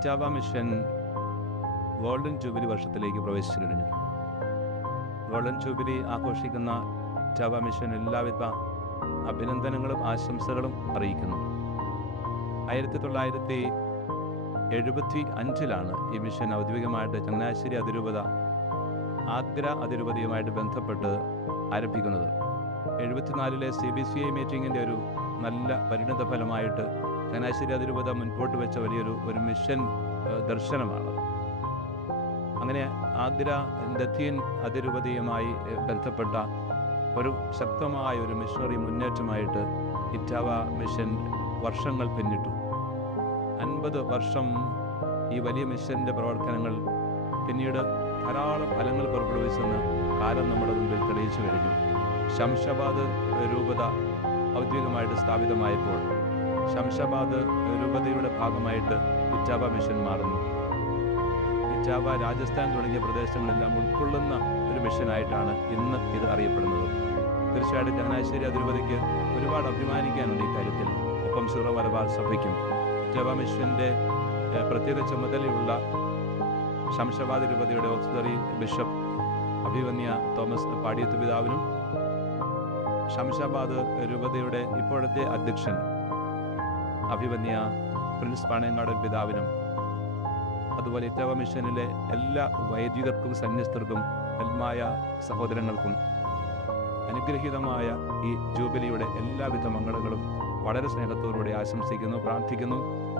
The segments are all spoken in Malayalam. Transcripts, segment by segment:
ഇറ്റാവ മിഷൻ ഗോൾഡൻ ജൂബിലി വർഷത്തിലേക്ക് പ്രവേശിച്ചു കഴിഞ്ഞു. ഗോൾഡൻ ജൂബിലി ആഘോഷിക്കുന്ന ഇറ്റാവ മിഷൻ എല്ലാവിധ അഭിനന്ദനങ്ങളും ആശംസകളും അറിയിക്കുന്നു. 1975 ഈ മിഷൻ ഔദ്യോഗികമായിട്ട് ചങ്ങനാശ്ശേരി അതിരൂപത ആഗ്ര അതിരൂപതയുമായിട്ട് ബന്ധപ്പെട്ട് ആരംഭിക്കുന്നത്. 74 CBCI മീറ്റിങ്ങിൻ്റെ ഒരു നല്ല പരിണിത ഫലമായിട്ട് ചങ്ങനാശ്ശേരി അതിരൂപത മുൻപോട്ട് വെച്ച വലിയൊരു മിഷൻ ദർശനമാണ്. അങ്ങനെ ആഗ്ര ലത്തീൻ അതിരൂപതയുമായി ബന്ധപ്പെട്ട ഒരു ശക്തമായ ഒരു മിഷണറി മുന്നേറ്റമായിട്ട് ഇറ്റാവ മിഷൻ വർഷങ്ങൾ പിന്നിട്ടു. 50 വർഷം ഈ വലിയ മിഷൻ്റെ പ്രവർത്തനങ്ങൾ പിന്നീട് ധാരാളം ഫലങ്ങൾ പുറപ്പെടുവിച്ചെന്ന് കാലം നമ്മുടെ മുമ്പിൽ തെളിയിച്ചു കഴിഞ്ഞു. ശംഷാബാദ് രൂപത ഔദ്യോഗികമായിട്ട് സ്ഥാപിതമായപ്പോൾ ശംഷാബാദ് രൂപതയുടെ ഭാഗമായിട്ട് ഇറ്റാവ മിഷൻ മാറുന്നു. ഇറ്റാവ, രാജസ്ഥാൻ തുടങ്ങിയ പ്രദേശങ്ങളെല്ലാം ഉൾക്കൊള്ളുന്ന ഒരു മിഷനായിട്ടാണ് ഇന്ന് ഇത് അറിയപ്പെടുന്നത്. തീർച്ചയായിട്ടും ചങ്ങനാശ്ശേരി അതിരൂപതയ്ക്ക് ഒരുപാട് അഭിമാനിക്കാനുണ്ട് ഈ കാര്യത്തിൽ. ഒപ്പം സീറോ മലബാർ സഭയ്ക്കും ഇറ്റാവ മിഷൻ്റെ പ്രത്യേക ചുമതലയുള്ള ശംഷാബാദ് രൂപതയുടെ ഓക്സിലറി ബിഷപ്പ് അഭിവന്യ തോമസ് പാടിയത്ത് പിതാവിനും ശംഷാബാദ് രൂപതയുടെ ഇപ്പോഴത്തെ അധ്യക്ഷൻ അഭിവന്യ പ്രിൻസ് പാണയങ്ങാടൻ പിതാവിനും അതുപോലെ ഇറ്റാവ മിഷനിലെ എല്ലാ വൈദികർക്കും സന്യസ്തർക്കും എൽമായ സഹോദരങ്ങൾക്കും അനുഗ്രഹീതമായ ഈ ജൂബിലിയുടെ എല്ലാവിധ മംഗളങ്ങളും വളരെ സ്നേഹത്തോടുകൂടി ആശംസിക്കുന്നു, പ്രാർത്ഥിക്കുന്നു.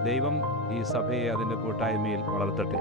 ദൈവം ഈ സഭയെ അതിൻ്റെ കൂട്ടായ്മയിൽ വളർത്തട്ടെ.